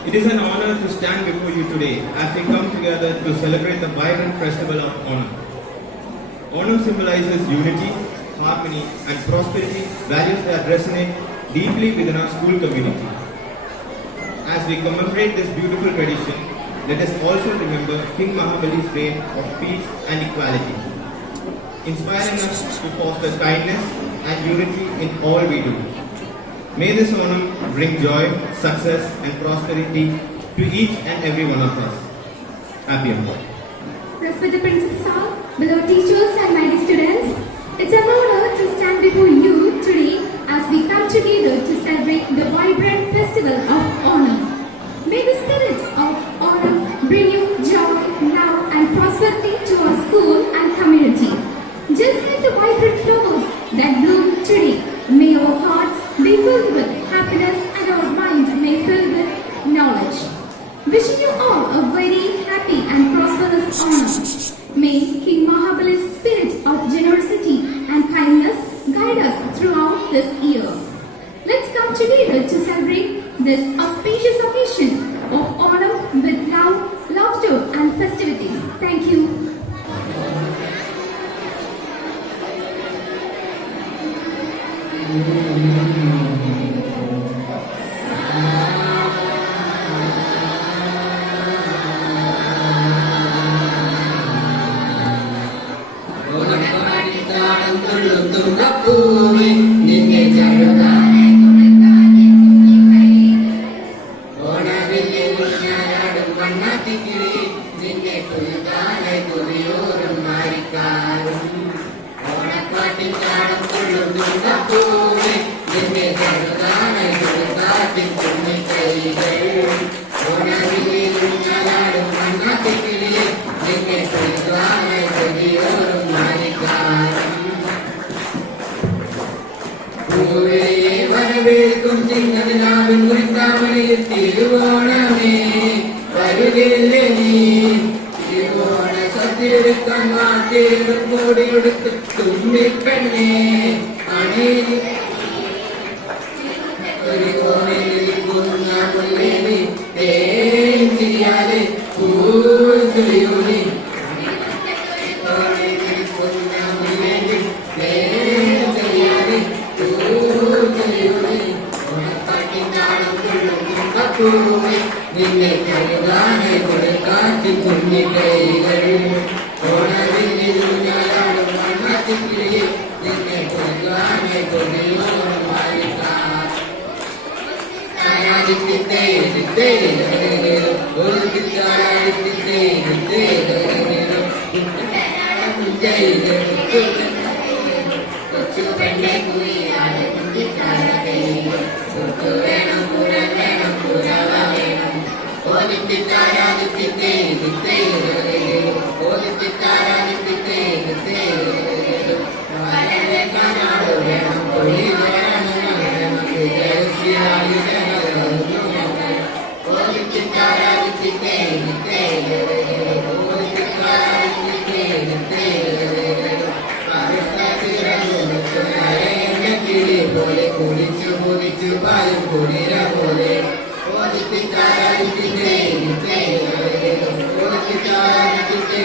it is an honor to stand before you today as we come together to celebrate the vibrant festival of Onam. Onam symbolizes unity, harmony, and prosperity, values that resonate deeply within our school community. As we commemorate this beautiful tradition, let us also remember King Mahabali's reign of peace and equality, inspiring us to foster kindness and unity in all we do. May this Onam bring joy, success and prosperity to each and every one of us. Happy Onam. Respected principal sir, beloved teachers and my dear students, it's an honor to stand before you today as we come together to celebrate the vibrant festival of Onam. May the spirit of Onam bring you joy, love and prosperity to our school and community. Just like the vibrant flowers that bloom today, may our hearts be filled with happiness and our minds may fill with knowledge. Wishing you all a very happy and prosperous Onam. May King Mahabali's spirit of generosity and kindness guide us throughout this year. Let's come together to celebrate this auspicious ഓണവിളിയിലുഞ്ഞാലാടും മണ്ണാട്ടിക്കിളിയെ നിന്നെ കൊല്ലുവാനായി കൊതിയോറും മാനിക്കാരം പൂവിളിയെ വരവേൽക്കും ചിങ്ങനിലാവിൻ മുറിത്താമണിയിൽ തിരുവോണമേ വരുകില്ലേ നീ തിരുവോണ സദ്യയൊരുക്കാൻ നാട്ടിലും കോടിയൊടുത്ത് തുമ്പിപ്പെണ്ണേ അണി ഒരു കോണിലിരിക്കുന്ന മുല്ലേനി തേൻ ചിരിയാലെ പൂച്ചൊലിയോനി കോണിലിരിക്കുന്ന മുല്ലേനി തേൻ ചിരിയാലെ പൂച്ചൊലിയോനി ഓണപ്പാട്ടിനാളം കൊള്ളും കപ്പൂവേ നിന്നെ കരുതാനെ കൊടുക്കാറ്റി കുഞ്ഞിക്കൈകൾ ഓണവില്ലിലൂഞ്ഞാലാടും മണ്ണാട്ടിക്കിളിയെ നിന്നെ കൊടുക്കാനെ കൊടിയോളം മാറിക്കാൻ താരാദിത്യത്തെ ഒരു താരാദിത്യത്തെ കൊച്ചു പെണ്ണെ കുയിലാണ് വേണം പുര വേണം പുരവ വേണം ഓദിത്താരാദിത്യത്തെ ഓദിത്താരാദിത്യത്തെ കാണാട് വേണം പൊഴി വേണം ഓദിത്താരാദിത്യത്തെ കിളി പോലെ കുളിച്ചു കുളിച്ചു പാലും കുളിര പോലെ ഓദിത്താരാദിത്യത്തെ ഓദിത്താരാദിത്യത്തെ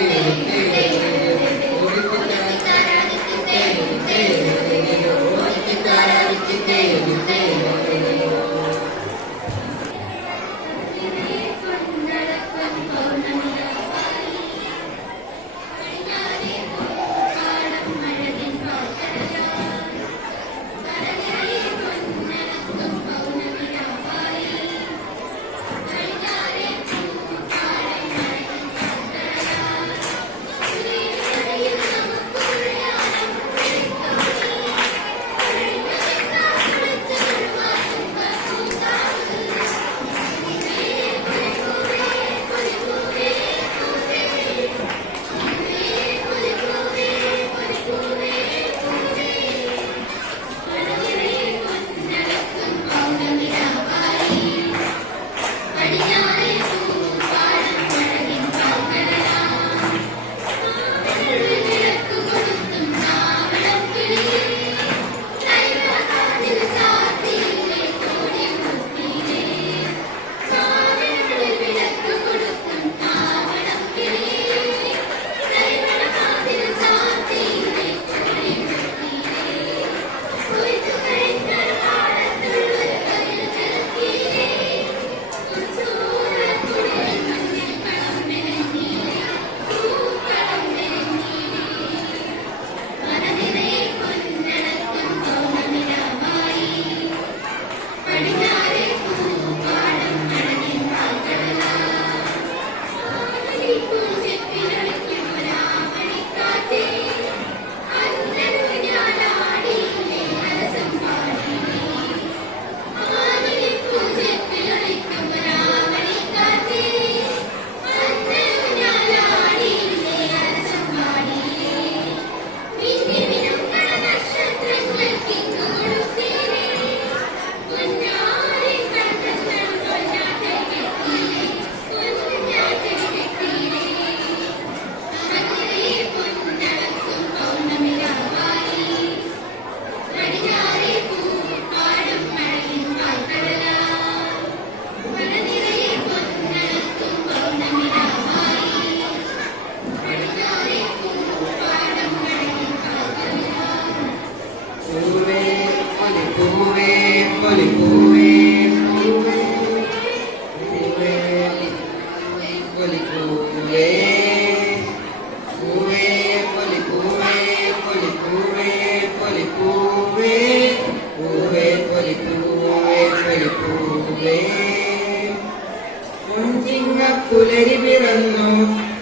പുലരി പിറന്നു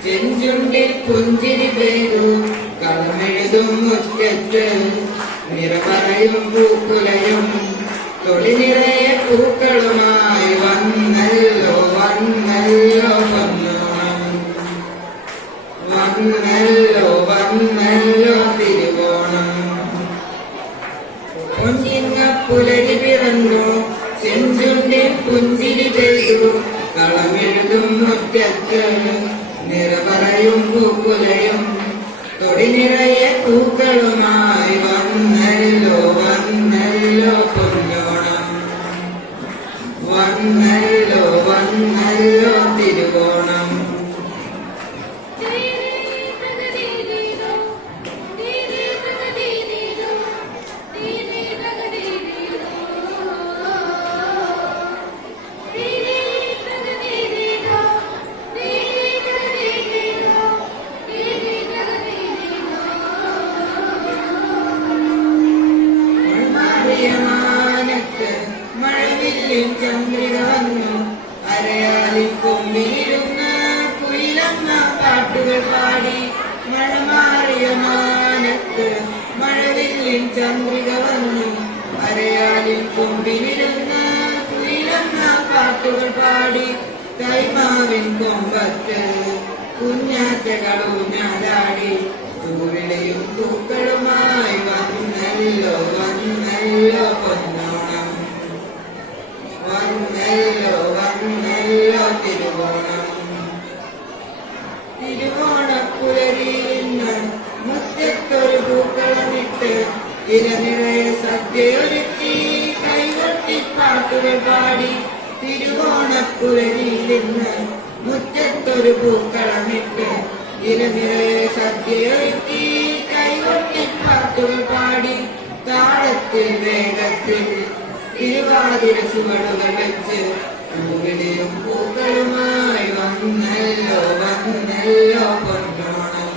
ചെഞ്ചുണ്ടിൽ പുഞ്ചിരി പെയ്തു കളമെഴുതും മുറ്റത്ത് നിറപറയും പൂക്കുലയും തൊളി നിറയെ പൂക്കളുമായി വന്നല്ലോ മുറ്റത്ത് നിറപറയും പൂക്കുലയും തൊടി നിറയെ പൂക്കളുമായി വന്നല്ലോ വന്നല്ലോ പൊന്നോണം വന്നല്ലോ വന്നല്ലോ തിരുവോണം മാനത്ത് മഴവില്ലിൻ ചന്ദ്രിക വന്നു അരയാലിൻ കൊമ്പിലിരുന്ന കുയിലമ്മ പാട്ടുകൾ പാടി മഴ മാറിയ മാനത്ത് മഴവില്ലിൻ ചന്ദ്രിക വന്നു അരയാലിൻ കൊമ്പിലിരുന്ന കുയിലമ്മ പാട്ടുകൾ പാടി കൈമാവിൻ കൊമ്പത്ത് കുഞ്ഞാറ്റകളൂഞ്ഞാലാടി പൂവിളിയും പൂക്കളുമായി വന്നല്ലോ വന്നല്ലോ പൊന്നോണം വന്നല്ലോ വന്നല്ലോ തിരുവോണം തിരുവോണപ്പുലരിന്ന് മുറ്റത്തൊരു പൂക്കളമിട്ട് ഇലനിറയെ സദ്യയൊരുക്കി കൈകൊട്ടി പാട്ടുകൾ പാടി തിരുവോണപ്പുലരിന്ന് മുറ്റത്തൊരു പൂക്കളമിട്ട് ഇലനിറയെ സദ്യയൊരുക്കി കൈകൊട്ടി പാട്ടുകൾ പാടി താളത്തിൽ വേഗത്തിൽ തിരുവാതിര ചുവടുകൾ വെച്ച് പൂവിളിയും പൂക്കളുമായി വന്നല്ലോ വന്നല്ലോ പൊന്നോണം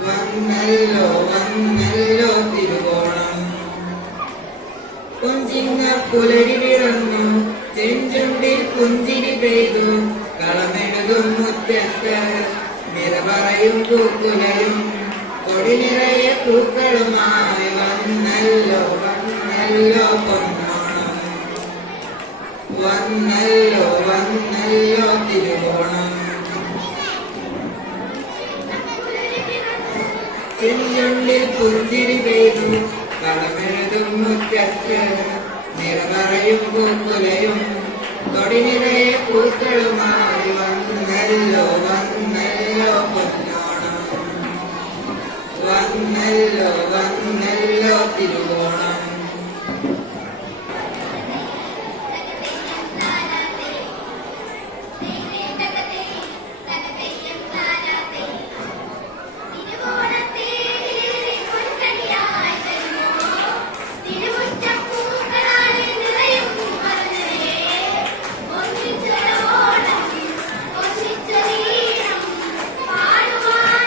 വന്നല്ലോ വന്നല്ലോ തിരുവോണം കൊഞ്ചിങ്ങ പുലരി വിറന്നു ചെഞ്ചുണ്ടിൽ പുഞ്ചിരി പെയ്തു കളമെഴുതും മുറ്റത്ത് നിറപറയും പൂക്കുലയും കൊടി നിറയെ പൂക്കളുമായി വന്നല്ലോ വന്നല്ലോ പൊന്നോണം വന്നല്ലോ വന്നല്ലോ തിരുവോണം ചെഞ്ചുണ്ടിൽ പുഞ്ചിരി പെയ്തു കളമെഴുതും മുറ്റത്ത് നിറപറയും പൂക്കുലയും തൊടി നിറയെ പൂക്കളുമായി വന്നല്ലോ വന്നല്ലോ പൊന്നോണം വന്നല്ലോ വന്നല്ലോ തിരുവോണം പാടുവാൻ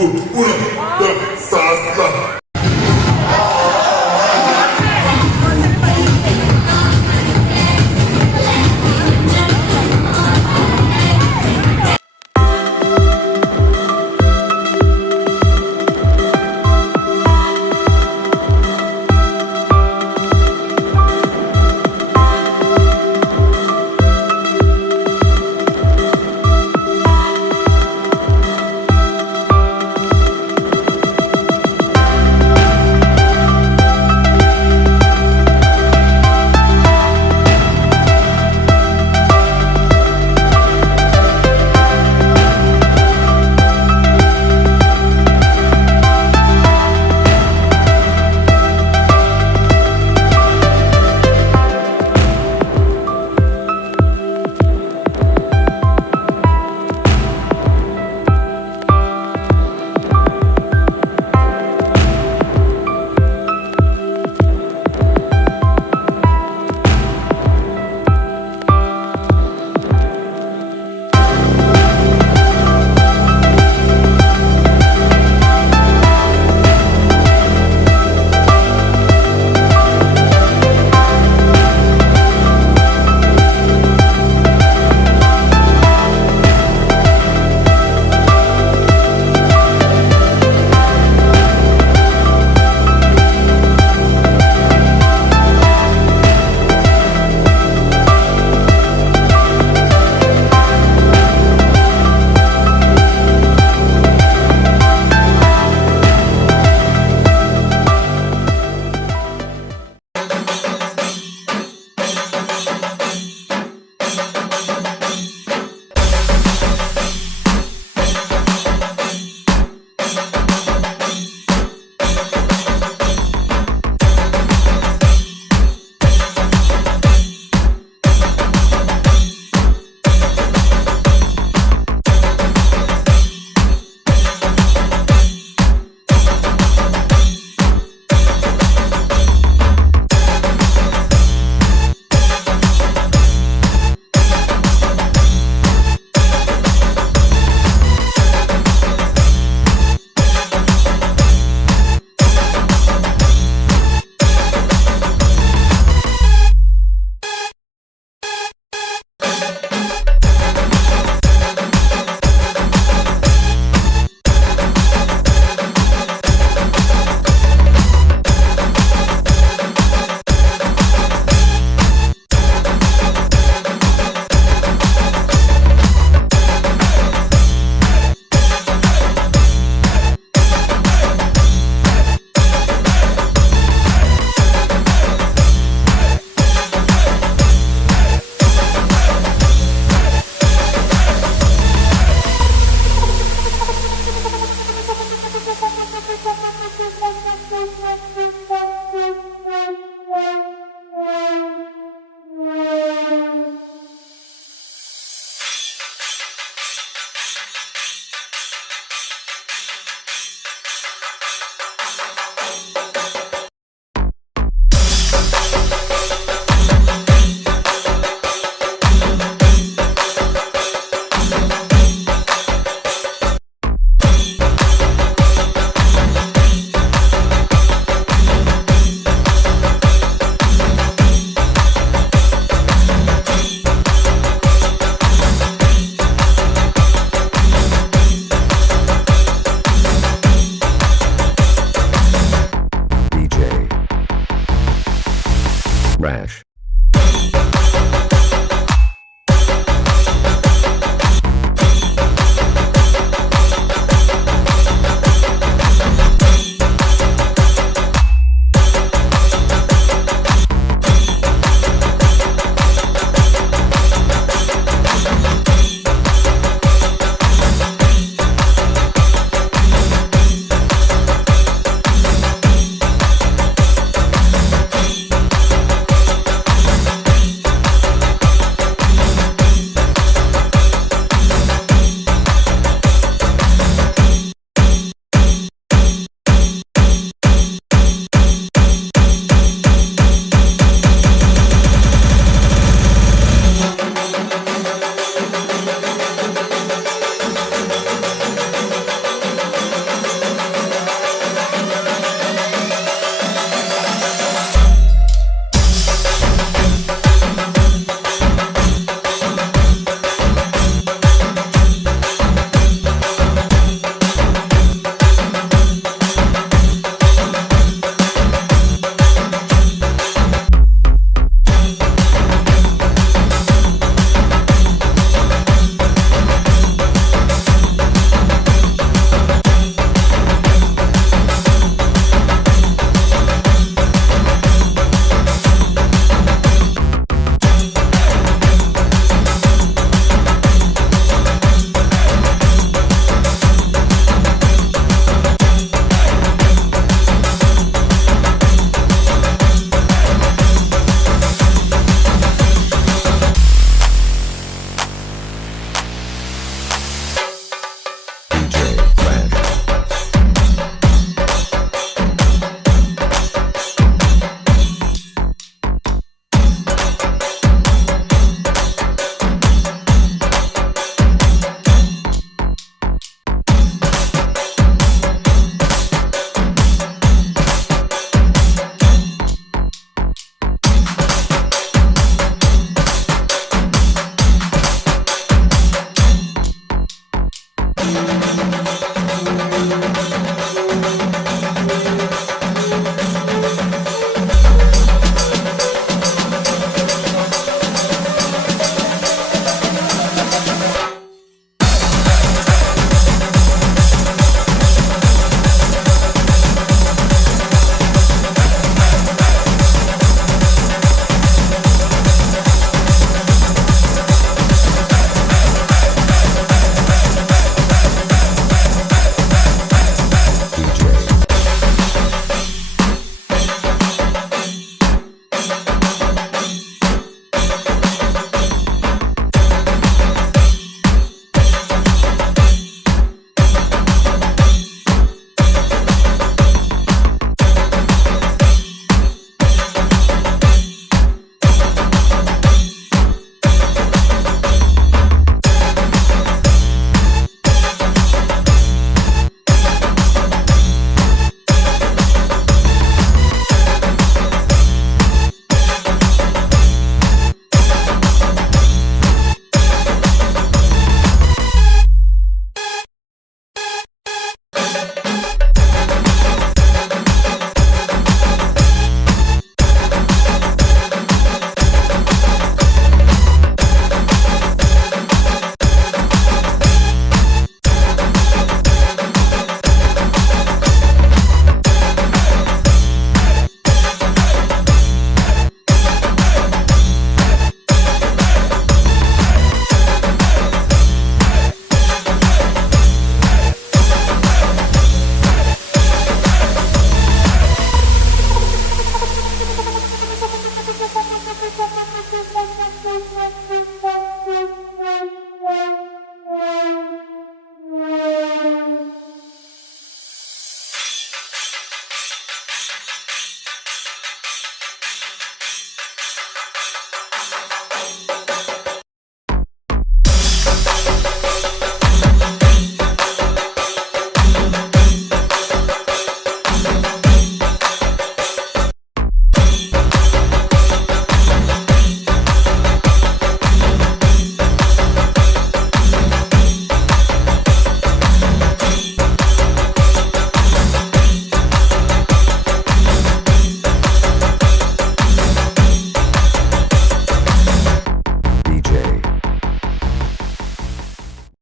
Uno.